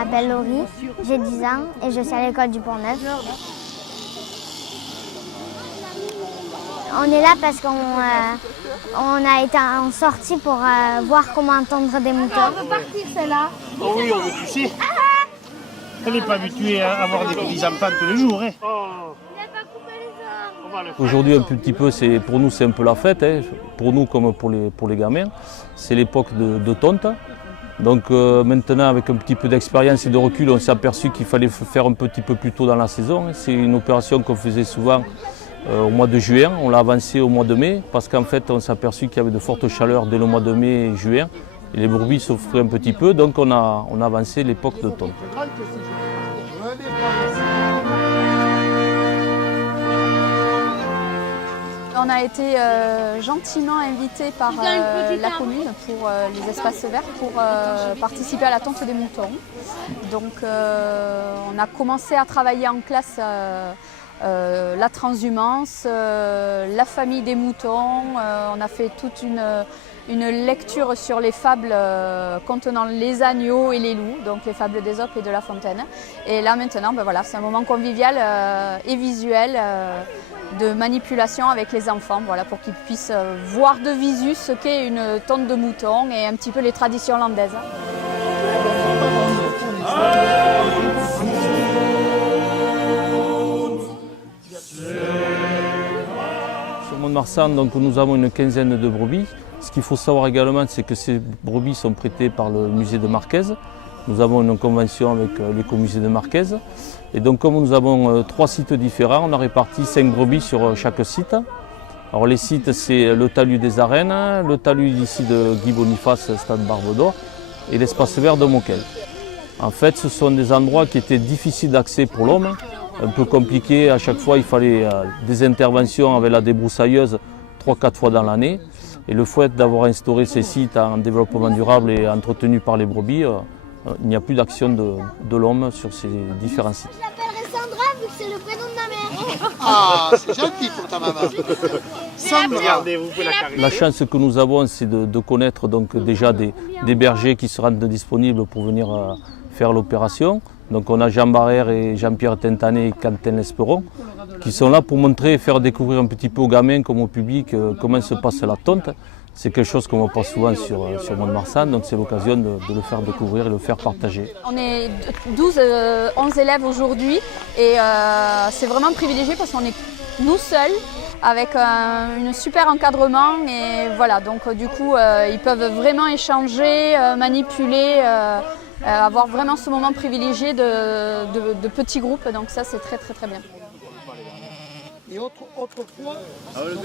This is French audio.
m'appelle Laurie, j'ai 10 ans et je suis à l'école du Pont-Neuf. On est là parce qu'on a été en sortie pour voir comment entendre des moutons. On veut partir celle-là. Oh oui, on veut tousser. Elle n'est pas habituée à avoir des petits enfants tous les jours. Hein. Aujourd'hui, un petit peu, pour nous, c'est un peu la fête, hein. Pour nous comme pour les gamins. C'est l'époque de tonte. Donc maintenant, avec un petit peu d'expérience et de recul, on s'est aperçu qu'il fallait faire un petit peu plus tôt dans la saison. C'est une opération qu'on faisait souvent au mois de juin. On l'a avancé au mois de mai parce qu'en fait, on s'est aperçu qu'il y avait de fortes chaleurs dès le mois de mai et juin. Et les brebis souffraient un petit peu, donc on a avancé l'époque de tonte. On a été gentiment invités par la commune pour les espaces verts pour participer à la tonte des moutons. Donc on a commencé à travailler en classe la transhumance, la famille des moutons. On a fait toute une lecture sur les fables contenant les agneaux et les loups, donc les fables d'Ésope et de La Fontaine. Et là maintenant, voilà, c'est un moment convivial et visuel de manipulation avec les enfants, voilà, pour qu'ils puissent voir de visu ce qu'est une tonte de moutons et un petit peu les traditions landaises. Sur Mont-de-Marsan, donc, nous avons une quinzaine de brebis. Ce qu'il faut savoir également, c'est que ces brebis sont prêtées par le musée de Marquez. Nous avons une convention avec l'écomusée de Marquez. Et donc comme nous avons 3 sites différents, on a réparti 5 brebis sur chaque site. Alors les sites, c'est le talus des Arènes, le talus ici de Guy Boniface, stade Barbe-d'Or, et l'espace vert de Moquel. En fait, ce sont des endroits qui étaient difficiles d'accès pour l'homme, un peu compliqués. À chaque fois, il fallait des interventions avec la débroussailleuse 3-4 fois dans l'année. Et le fait d'avoir instauré ces sites en développement durable et entretenus par les brebis, il n'y a plus d'action de l'homme sur ces différents sites. Je l'appellerai Sandra vu que c'est le prénom de ma mère. Ah, c'est gentil pour ta maman. Sandra. La chance que nous avons, c'est de connaître donc déjà des bergers qui se rendent disponibles pour venir faire l'opération. Donc on a Jean Barrère et Jean-Pierre Tintanet et Quentin Lesperon qui sont là pour montrer et faire découvrir un petit peu aux gamins comme au public comment se passe la tonte. C'est quelque chose qu'on ne voit pas souvent sur Mont-de-Marsan, donc c'est l'occasion de le faire découvrir et de le faire partager. On est 11 élèves aujourd'hui et c'est vraiment privilégié parce qu'on est nous seuls avec un super encadrement et voilà, donc du coup ils peuvent vraiment échanger, manipuler, avoir vraiment ce moment privilégié de petits groupes, donc ça c'est très très très bien. Et autrefois, Ah, le